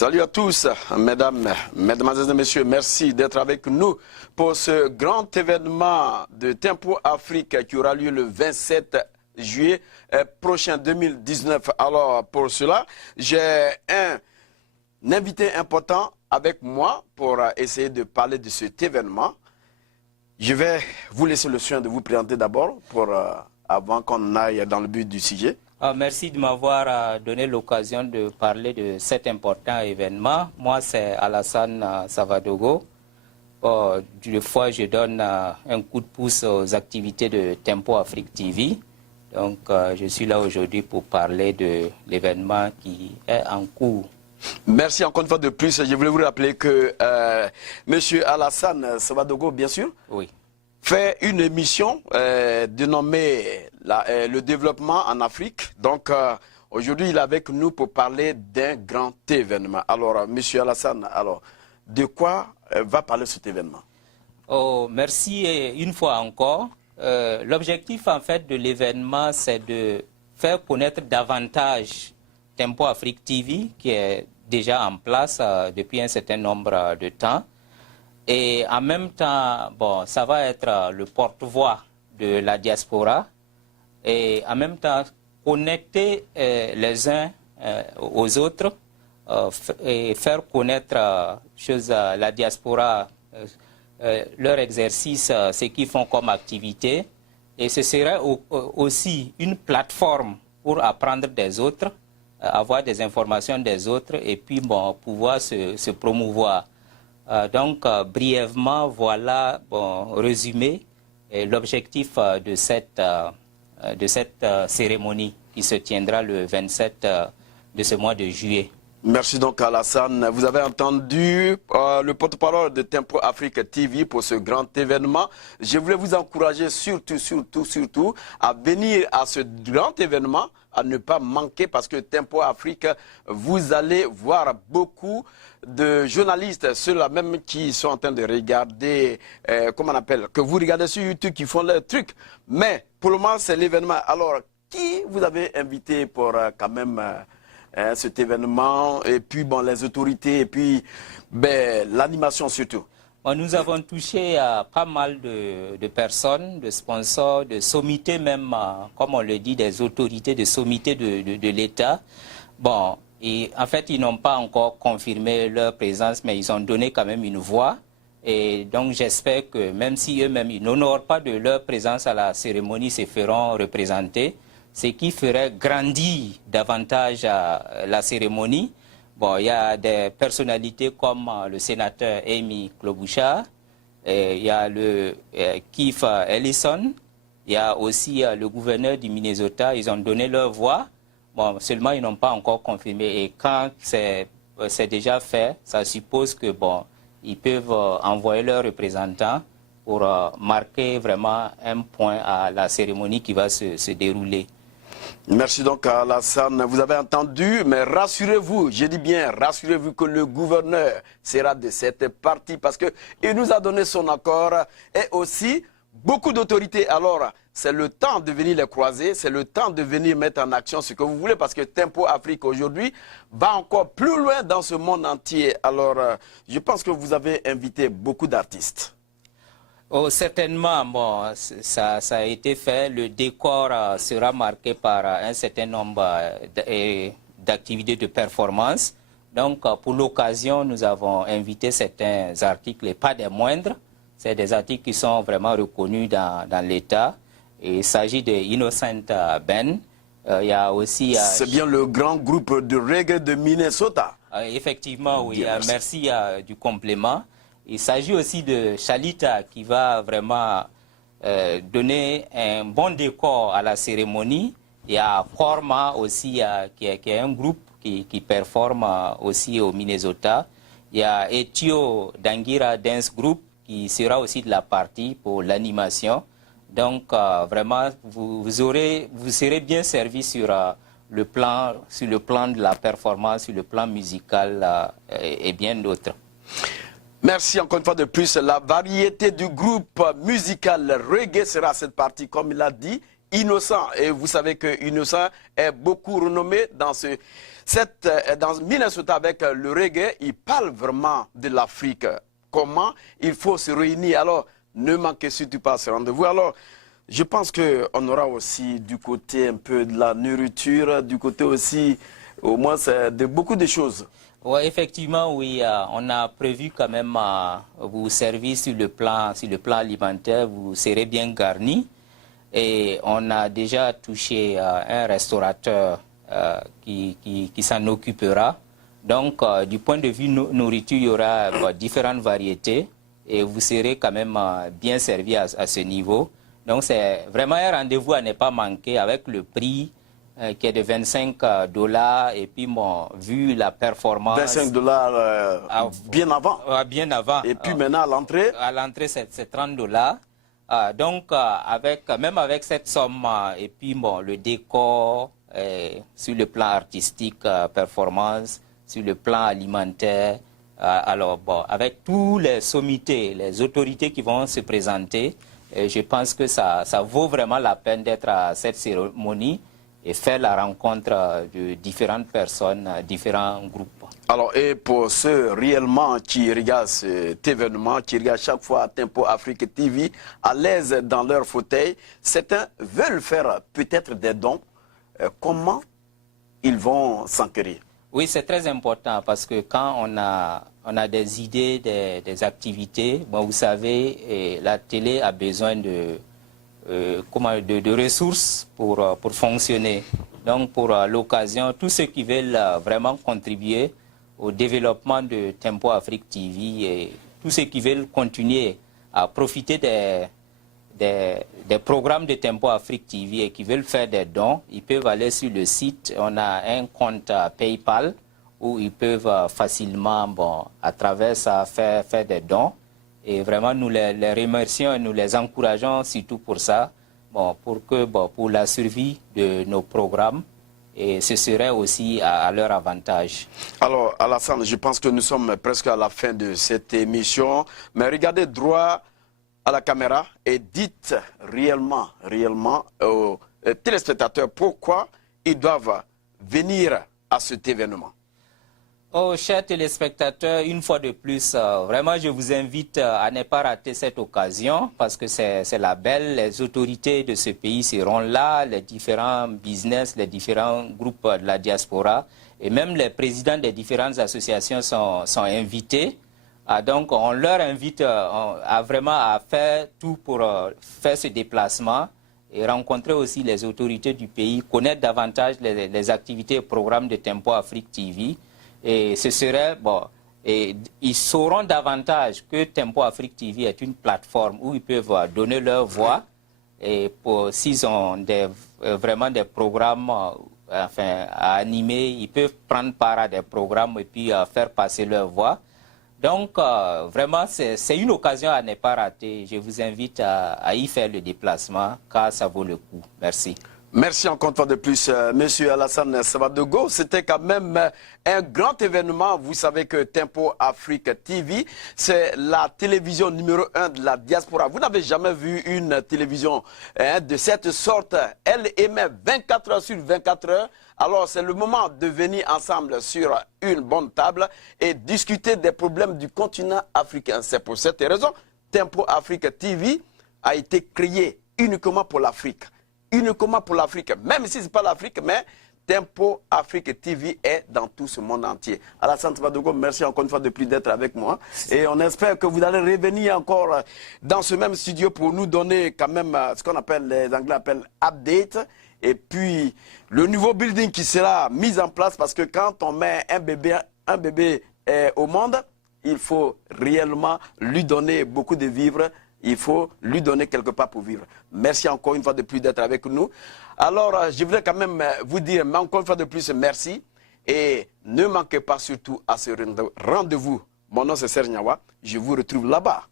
Salut à tous, mesdames, mesdemoiselles et messieurs, merci d'être avec nous pour ce grand événement de Tempo Afrique qui aura lieu le 27 juillet prochain 2019. Alors pour cela, j'ai un invité important avec moi pour essayer de parler de cet événement. Je vais vous laisser le soin de vous présenter d'abord avant qu'on aille dans le but du sujet. Merci de m'avoir donné l'occasion de parler de cet important événement. Moi, c'est Alassane Savadogo. Du fois, je donne un coup de pouce aux activités de Tempo Afrique TV. Donc, je suis là aujourd'hui pour parler de l'événement qui est en cours. Merci encore une fois de plus. Je voulais vous rappeler que M. Alassane Savadogo, bien sûr, oui, fait une émission dénommée le développement en Afrique. Donc, aujourd'hui, il est avec nous pour parler d'un grand événement. Alors, M. Alassane, alors, de quoi va parler cet événement? Merci une fois encore. L'objectif, en fait, de l'événement, c'est de faire connaître davantage Tempo Afrique TV, qui est déjà en place depuis un certain nombre de temps. Et en même temps, bon, ça va être le porte-voix de la diaspora et en même temps connecter les uns aux autres et faire connaître la diaspora, leur exercice, ce qu'ils font comme activité. Et ce serait aussi une plateforme pour apprendre des autres, avoir des informations des autres et puis bon, pouvoir se promouvoir. Donc, brièvement, voilà, résumé, l'objectif de cette cérémonie qui se tiendra le 27 de ce mois de juillet. Merci donc Alassane. Vous avez entendu le porte-parole de Tempo Afrique TV pour ce grand événement. Je voulais vous encourager surtout à venir à ce grand événement, à ne pas manquer parce que Tempo Afrique, vous allez voir beaucoup de journalistes, ceux-là même qui sont en train de regarder, comment on appelle, que vous regardez sur YouTube, qui font leurs trucs. Mais pour le moment, c'est l'événement. Alors, qui vous avez invité pour quand même cet événement, et puis bon, les autorités, et puis l'animation surtout? Nous avons touché pas mal de personnes, de sponsors, de sommités même, comme on le dit, des autorités, de sommités de l'État. Bon, et en fait, ils n'ont pas encore confirmé leur présence, mais ils ont donné quand même une voix. Et donc, j'espère que même si eux-mêmes, ils n'honorent pas de leur présence à la cérémonie, se feront représenter, ce qui ferait grandir davantage la cérémonie. Bon, il y a des personnalités comme le sénateur Amy Klobuchar, il y a le Keith Ellison, il y a aussi le gouverneur du Minnesota. Ils ont donné leur voix, bon, seulement ils n'ont pas encore confirmé. Et quand c'est déjà fait, ça suppose que bon, ils peuvent envoyer leurs représentants pour marquer vraiment un point à la cérémonie qui va se dérouler. Merci donc à Alassane. Vous avez entendu, mais rassurez-vous, je dis bien, rassurez-vous que le gouverneur sera de cette partie parce qu'il nous a donné son accord et aussi beaucoup d'autorités. Alors, c'est le temps de venir les croiser, c'est le temps de venir mettre en action ce que vous voulez parce que Tempo Afrique aujourd'hui va encore plus loin dans ce monde entier. Alors, je pense que vous avez invité beaucoup d'artistes. Certainement, bon, ça a été fait. Le décor sera marqué par un certain nombre d'activités de performance. Donc, pour l'occasion, nous avons invité certains articles, et pas des moindres. C'est des articles qui sont vraiment reconnus dans l'État. Il s'agit de Innocent Ben. Il y a aussi... C'est bien le grand groupe de reggae de Minnesota. Effectivement, oui. Merci du complément. Il s'agit aussi de Chalita qui va vraiment donner un bon décor à la cérémonie. Il y a Forma aussi qui est un groupe qui performe aussi au Minnesota. Il y a Etio Dangira Dance Group qui sera aussi de la partie pour l'animation. Donc vraiment, vous serez bien servi sur le plan de la performance, sur le plan musical et bien d'autres. Merci encore une fois de plus. La variété du groupe musical reggae sera cette partie, comme il a dit, Innocent. Et vous savez que Innocent est beaucoup renommé dans dans Minnesota avec le reggae. Il parle vraiment de l'Afrique. Comment il faut se réunir. Alors, ne manquez surtout pas ce rendez-vous. Alors, je pense qu'on aura aussi du côté un peu de la nourriture, du côté aussi, au moins, de beaucoup de choses. Ouais, effectivement, oui, on a prévu quand même vous servir sur le plan alimentaire, vous serez bien garni. Et on a déjà touché un restaurateur qui s'en occupera. Donc, du point de vue nourriture, il y aura différentes variétés et vous serez quand même bien servi à ce niveau. Donc, c'est vraiment un rendez-vous à ne pas manquer avec le prix qui est de $25 et puis bon, vu la performance... $25 bien avant. Bien avant. Et puis maintenant à l'entrée? À l'entrée, c'est $30. Donc, même avec cette somme et puis bon, le décor sur le plan artistique, performance, sur le plan alimentaire, alors bon, avec tous les sommités, les autorités qui vont se présenter, je pense que ça vaut vraiment la peine d'être à cette cérémonie et faire la rencontre de différentes personnes, différents groupes. Alors, et pour ceux réellement qui regardent cet événement, qui regardent chaque fois Tempo Afrique TV, à l'aise dans leur fauteuil, certains veulent faire peut-être des dons. Comment ils vont s'enquérir? Oui, c'est très important parce que quand on a des idées, des activités, bon, vous savez, la télé a besoin de ressources pour fonctionner. Donc, pour l'occasion, tous ceux qui veulent vraiment contribuer au développement de Tempo Afrique TV et tous ceux qui veulent continuer à profiter des programmes de Tempo Afrique TV et qui veulent faire des dons, ils peuvent aller sur le site. On a un compte PayPal où ils peuvent facilement, bon, à travers ça, faire des dons. Et vraiment, nous les remercions et nous les encourageons surtout pour ça, bon, pour la survie de nos programmes. Et ce serait aussi à leur avantage. Alors, Alassane, je pense que nous sommes presque à la fin de cette émission. Mais regardez droit à la caméra et dites réellement aux téléspectateurs pourquoi ils doivent venir à cet événement. Oh, chers téléspectateurs, une fois de plus, vraiment, je vous invite à ne pas rater cette occasion parce que c'est la belle. Les autorités de ce pays seront là, les différents business, les différents groupes de la diaspora et même les présidents des différentes associations sont invités. Donc, on leur invite à faire tout pour faire ce déplacement et rencontrer aussi les autorités du pays, connaître davantage les activités et programmes de Tempo Afrique TV. Et ce serait, bon, et ils sauront davantage que Tempo Afrique TV est une plateforme où ils peuvent donner leur voix. Et s'ils ont vraiment des programmes à animer, ils peuvent prendre part à des programmes et puis faire passer leur voix. Donc, vraiment, c'est une occasion à ne pas rater. Je vous invite à y faire le déplacement car ça vaut le coup. Merci. Merci encore une fois de plus, Monsieur Alassane Savadogo. C'était quand même un grand événement. Vous savez que Tempo Afrique TV, c'est la télévision numéro 1 de la diaspora. Vous n'avez jamais vu une télévision de cette sorte. Elle émet 24 heures sur 24 heures. Alors, c'est le moment de venir ensemble sur une bonne table et discuter des problèmes du continent africain. C'est pour cette raison, Tempo Afrique TV a été créé uniquement pour l'Afrique. Uniquement pour l'Afrique, même si ce n'est pas l'Afrique, mais Tempo Afrique TV est dans tout ce monde entier. Alassane Savadogo, merci encore une fois de plus d'être avec moi. Et on espère que vous allez revenir encore dans ce même studio pour nous donner quand même ce qu'on appelle, les Anglais appellent update. Et puis, le nouveau building qui sera mis en place parce que quand on met un bébé au monde, il faut réellement lui donner beaucoup de vivres. Il faut lui donner quelque part pour vivre. Merci encore une fois de plus d'être avec nous. Alors, je voudrais quand même vous dire, mais encore une fois de plus, merci. Et ne manquez pas surtout à ce rendez-vous. Mon nom, c'est Serge Nyawa. Je vous retrouve là-bas.